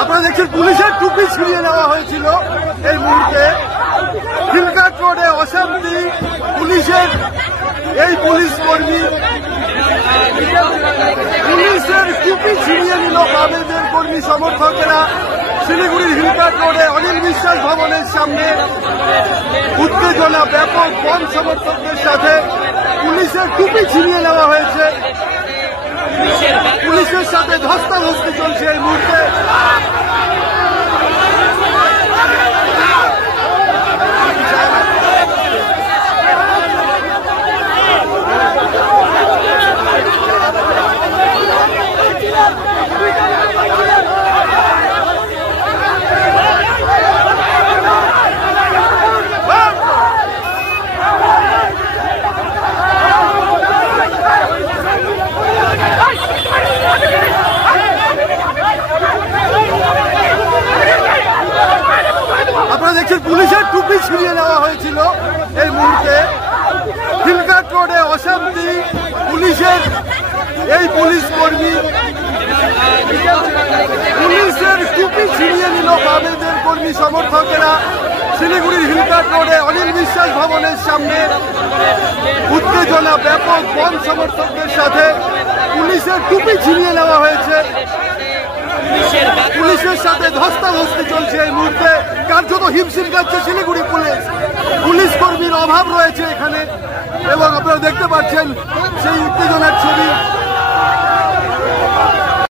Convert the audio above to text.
আপনারা দেখছেন পুলিশের টুপি ছিনিয়ে নেওয়া হয়েছিল এই মুহূর্তে। হিলঘাট রোডে অশান্তি, পুলিশের এই পুলিশ কর্মী পুলিশের টুপি ছিনিয়ে নিল বামেদের কর্মী সমর্থকেরা। শিলিগুড়ির হিলঘাট রোডে অনিল বিশ্বাস ভবনের সামনে উত্তেজনা ব্যাপক, বন সমর্থকদের সাথে পুলিশের টুপি ছিনিয়ে নেওয়া হয়েছে। পুলিশের সাথে ধস্তাধস্তি চলছে এই মুহূর্তে। আপনারা দেখছেন পুলিশের টুপি ছিনিয়ে নেওয়া হয়েছিল এই মুহূর্তে। হিলঘাট রোডে অশান্তি, পুলিশের এই পুলিশ কর্মী পুলিশের টুপি ছিনিয়ে নিল বামেদের কর্মী সমর্থকেরা। শিলিগুড়ির হিলঘাট রোডে অনিল বিশ্বাস ভবনের সামনে উত্তেজনা ব্যাপক, বন সমর্থকদের সাথে পুলিশের টুপি ছিনিয়ে নেওয়া হয়েছে। পুলিশের সাথে ধস্তাধস্তি চলছে এই মুহূর্তে। কার্যত হিমশিম খাচ্ছে শিলিগুড়ি পুলিশ। পুলিশ কর্মীর অভাব রয়েছে এখানে এবং আপনারা দেখতে পাচ্ছেন